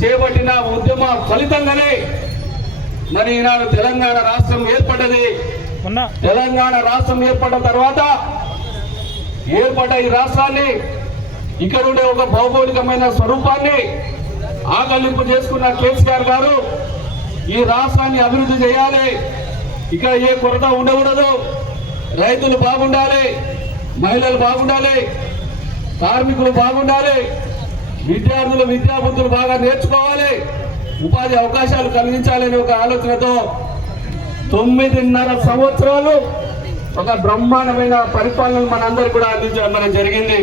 చేపట్టిన ఉద్యమ ఫలితంగానే మరి ఈనాడు తెలంగాణ రాష్ట్రం ఏర్పడ్డది. తెలంగాణ రాష్ట్రం ఏర్పడ్డ తర్వాత ఏర్పడ్డ ఈ రాష్ట్రాన్ని ఇక్కడ ఉండే ఒక భౌగోళికమైన స్వరూపాన్ని ఆకలింపు చేసుకున్న కేసీఆర్ గారు ఈ రాష్ట్రాన్ని అభివృద్ధి చేయాలి. ఇక్కడ ఏ కొరత ఉండకూడదు. రైతులు బాగుండాలి. మహిళలు బాగుండాలి. కార్మికులు బాగుండాలి. విద్యార్థులు విద్యాబుద్ధులు బాగా నేర్చుకోవాలి. ఉపాధి అవకాశాలు కలిగించాలనే ఒక ఆలోచనతో తొమ్మిదిన్నర సంవత్సరాలు ఒక బ్రహ్మాండమైన పరిపాలన మనందరూ కూడా అందించడం మనం జరిగింది.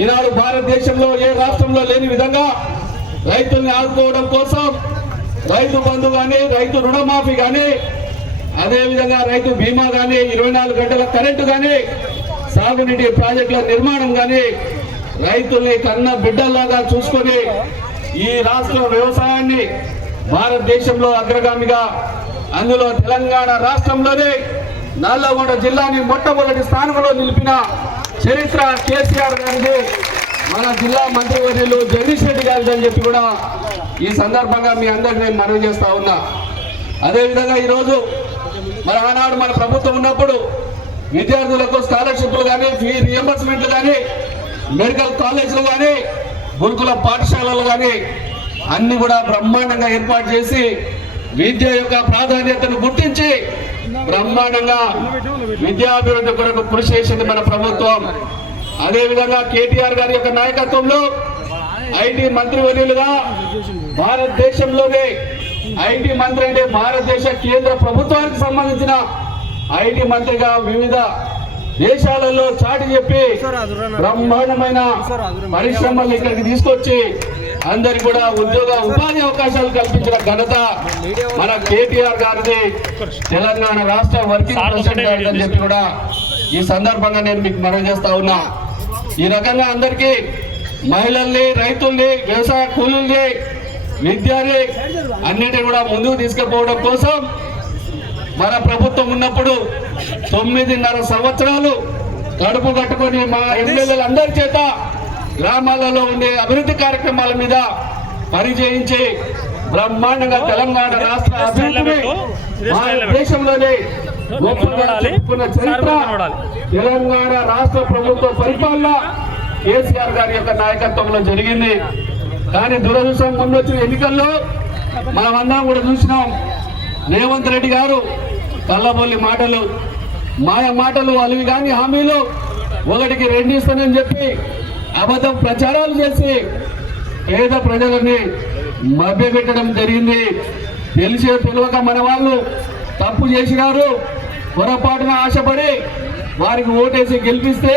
ఈనాడు భారతదేశంలో ఏ రాష్ట్రంలో లేని విధంగా రైతుల్ని ఆదుకోవడం కోసం రైతు బంధు కానీ రైతు రుణమాఫీ కానీ అదేవిధంగా రైతు బీమా కానీ ఇరవై నాలుగు గంటల కరెంటు కానీ సాగునీటి ప్రాజెక్టుల నిర్మాణం కానీ రైతుల్ని కన్న బిడ్డల్లాగా చూసుకొని ఈ రాష్ట్ర వ్యవసాయాన్ని భారతదేశంలో అగ్రగామిగా అందులో తెలంగాణ రాష్ట్రంలోనే నల్లగొండ జిల్లాని మొట్టమొదటి స్థానంలో నిలిపిన చరిత్ర కేసీఆర్ గారిది. మన జిల్లా మంత్రివర్యులు జగదీష్ రెడ్డి గారిది అని చెప్పి కూడా ఈ సందర్భంగా మీ అందరికి నేను మనవి చేస్తా ఉన్నా. అదేవిధంగా ఈరోజు మన ఆనాడు మన ప్రభుత్వం ఉన్నప్పుడు విద్యార్థులకు స్కాలర్షిప్లు కానీ ఫీ రియంబర్స్మెంట్లు కానీ మెడికల్ కాలేజీలు కానీ గురుకుల పాఠశాలలు కానీ అన్ని కూడా బ్రహ్మాండంగా ఏర్పాటు చేసి విద్య యొక్క ప్రాధాన్యతను గుర్తించి బ్రహ్మాండంగా విద్యాభివృద్ధి కొరకు కృషి చేసింది మన ప్రభుత్వం. అదేవిధంగా కేటీఆర్ గారి యొక్క నాయకత్వంలో ఐటీ మంత్రివర్యులుగా భారతదేశంలోనే ఐటీ మంత్రి అంటే భారతదేశ కేంద్ర ప్రభుత్వానికి సంబంధించిన ఐటీ మంత్రిగా వివిధ దేశాలలో చాటి చెప్పి బ్రహ్మాండమైన పరిశ్రమలు ఇక్కడికి తీసుకొచ్చి అందరికి కూడా ఉద్యోగ ఉపాధి అవకాశాలు కల్పించిన ఘనత మన కేటీఆర్ గారిది. తెలంగాణ రాష్ట్ర వర్కింగ్ ప్రెసిడెంట్ గారిది అని చెప్పి కూడా ఈ సందర్భంగా నేను మీకు మనవి చేస్తా ఉన్నా. ఈ రకంగా అందరికీ మహిళల్ని రైతుల్ని వ్యవసాయ కూలీల్ని విద్యని అన్నిటిని కూడా ముందుకు తీసుకుపోవడం కోసం మన ప్రభుత్వం ఉన్నప్పుడు తొమ్మిదిన్నర సంవత్సరాలు కడుపు కట్టుకొని మా ఎమ్మెల్యేలు అందరి చేత గ్రామాలలో ఉండే అభివృద్ధి కార్యక్రమాల మీద పనిచేయించి బ్రహ్మాండంగా తెలంగాణ రాష్ట్ర అభివృద్ధిని మా దేశంలోనే గొప్పగా చరిత్ర తెలంగాణ రాష్ట్ర ప్రభుత్వ పరిపాలన కేసీఆర్ గారి యొక్క నాయకత్వంలో జరిగింది. కానీ దురదృష్టం ముందు వచ్చిన ఎన్నికల్లో మనం అందరం కూడా చూసినాం. రేవంత్ రెడ్డి గారు కళ్ళబొల్లి మాటలు మాయ మాటలు అలివి కాని హామీలు ఒకటికి రెండు ఇస్తానని చెప్పి అబద్ధం ప్రచారాలు చేసి పేద ప్రజలని మభ్యపెట్టడం జరిగింది. తెలిసే తెలియక మన వాళ్ళు తప్పు చేసినారు. పొరపాటున ఆశపడి వారికి ఓటేసి గెలిపిస్తే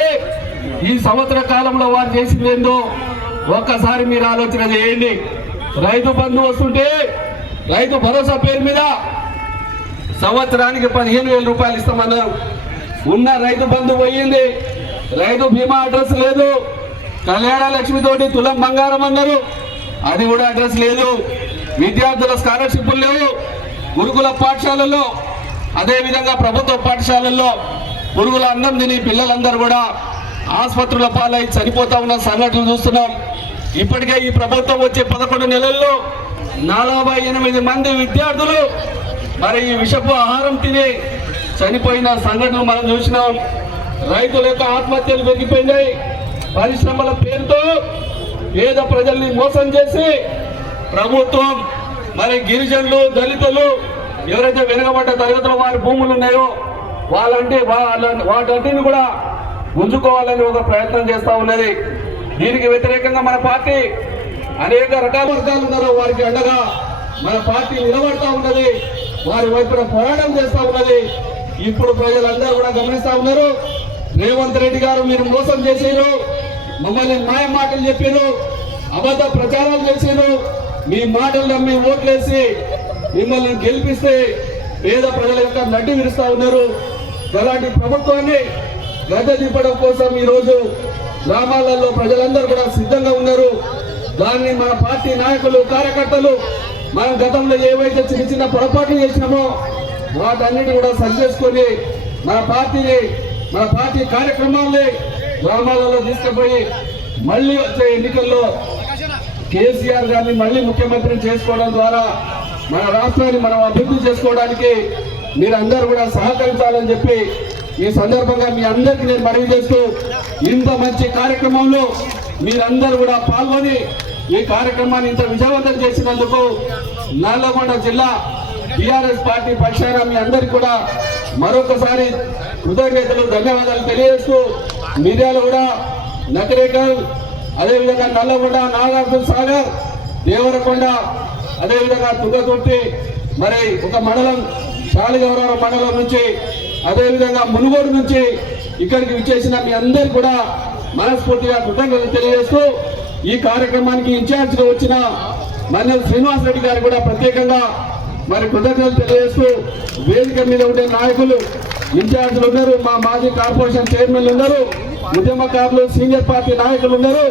ఈ సంవత్సర కాలంలో వారు చేసింది ఏందో ఒక్కసారి మీరు ఆలోచన చేయండి. రైతు బంధు వస్తుంటే రైతు భరోసా పేరు మీద సంవత్సరానికి పదిహేను వేల రూపాయలు ఇస్తామన్నారు. ఉన్న రైతు బంధు పోయింది. రైతు బీమా అడ్రస్ లేదు. కళ్యాణ లక్ష్మితోటి తులం బంగారం అన్నారు. అది కూడా అడ్రస్ లేదు. విద్యార్థుల స్కాలర్షిప్లు లేవు. గురుకుల పాఠశాలల్లో అదేవిధంగా ప్రభుత్వ పాఠశాలల్లో పురుగుల అన్నం తిని పిల్లలందరూ కూడా ఆసుపత్రుల పాలై చనిపోతా ఉన్న సంఘటనలు చూస్తున్నాం. ఇప్పటికే ఈ ప్రభుత్వం వచ్చే పదకొండు నెలల్లో నలభై ఎనిమిది మంది విద్యార్థులు మరి ఈ విషపు ఆహారం తినే చనిపోయిన సంఘటనలు మనం చూసినాం. రైతుల యొక్క ఆత్మహత్యలు పెరిగిపోయినాయి పరిశ్రమల పేరుతో పేద ప్రజల్ని మోసం చేసి ప్రభుత్వం మరి గిరిజనులు దళితులు ఎవరైతే వెనుకబడ్డ తరగతుల వారి భూములు ఉన్నాయో వాళ్ళంటే వాళ్ళ వాటన్నిటిని కూడా గుంజుకోవాలని ఒక ప్రయత్నం చేస్తూ ఉన్నది. దీనికి వ్యతిరేకంగా మన పార్టీ అనేక రకాల వర్గాలు ఉన్నారు వారికి అండగా మన పార్టీ నిలబడతా ఉన్నది. వారి వైపున పోరాటం చేస్తా ఉన్నది. ఇప్పుడు ప్రజలందరూ కూడా గమనిస్తా ఉన్నారు. రేవంత్ రెడ్డి గారు మీరు మోసం చేశారు మమ్మల్ని మాయ మాటలు చెప్పారు అబద్ధ ప్రచారాలు చేశారు మీ మాటలు నమ్మి ఓట్లేసి మిమ్మల్ని గెలిపిస్తే పేద ప్రజల యొక్క నడ్డి విరుస్తా ఉన్నారు. అలాంటి ప్రభుత్వాన్ని గద్దె దింపడం కోసం ఈరోజు గ్రామాలలో ప్రజలందరూ కూడా సిద్ధంగా ఉన్నారు. దాన్ని మన పార్టీ నాయకులు కార్యకర్తలు మనం గతంలో ఏవైతే చిన్న చిన్న పొరపాట్లు చేసినామో వాటన్నిటి కూడా సరి చేసుకొని మన పార్టీని మన పార్టీ కార్యక్రమాల్ని గ్రామాలలో తీసుకుపోయి మళ్ళీ వచ్చే ఎన్నికల్లో కేసీఆర్ గారిని మళ్ళీ ముఖ్యమంత్రిని చేసుకోవడం ద్వారా మన రాష్ట్రాన్ని మనం అభివృద్ధి చేసుకోవడానికి మీరందరూ కూడా సహకరించాలని చెప్పి ఈ సందర్భంగా మీ అందరికీ నేను మనవి చేస్తూ ఇంత మంచి కార్యక్రమంలో మీరందరూ కూడా పాల్గొని ఈ కార్యక్రమాన్ని ఇంత విజయవంతం చేసినందుకు నల్లగొండ జిల్లా టిఆర్ఎస్ పార్టీ పక్షాన మీ అందరికీ కూడా మరొకసారి కృతజ్ఞతలు ధన్యవాదాలు తెలియజేస్తూ మిర్యాల కూడా నకరేకల్ అదేవిధంగా నల్లగొండ నాగార్జున సాగర్ దేవరకొండ అదేవిధంగా తుంగతుర్తి మరి ఒక మండలం శాలిగౌరవ మండలం నుంచి అదేవిధంగా మునుగోడు నుంచి ఇక్కడికి విచ్చేసిన మీ అందరు కూడా మనస్ఫూర్తిగా కృతజ్ఞతలు తెలియజేస్తూ ఈ కార్యక్రమానికి ఇన్ఛార్జ్గా వచ్చిన మన్యల్ శ్రీనివాస్ రెడ్డి గారు కూడా ప్రత్యేకంగా మరి కృతజ్ఞతలు తెలియజేస్తూ వేదిక మీద ఉండే నాయకులు ఇన్ఛార్జ్లు ఉన్నారు మా మాజీ కార్పొరేషన్ చైర్మన్లు ఉన్నారు ఉద్యమకారులు సీనియర్ పార్టీ నాయకులు ఉన్నారు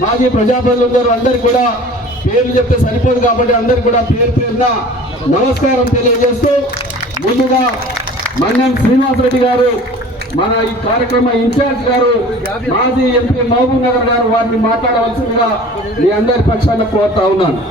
మాజీ ప్రజాప్రతినిధులు ఉన్నారు అందరికి కూడా పేర్లు చెప్తే సరిపోదు కాబట్టి అందరికి కూడా పేరు పేరున నమస్కారం తెలియజేస్తూ ముందుగా మన్యం శ్రీనివాసరెడ్డి గారు మన ఈ కార్యక్రమ ఇన్ఛార్జ్ గారు మాజీ ఎంపీ మహబూబ్ నగర్ గారు వారిని మాట్లాడవలసిందిగా మీ అందరి పక్షాన కోరుతా ఉన్నాను.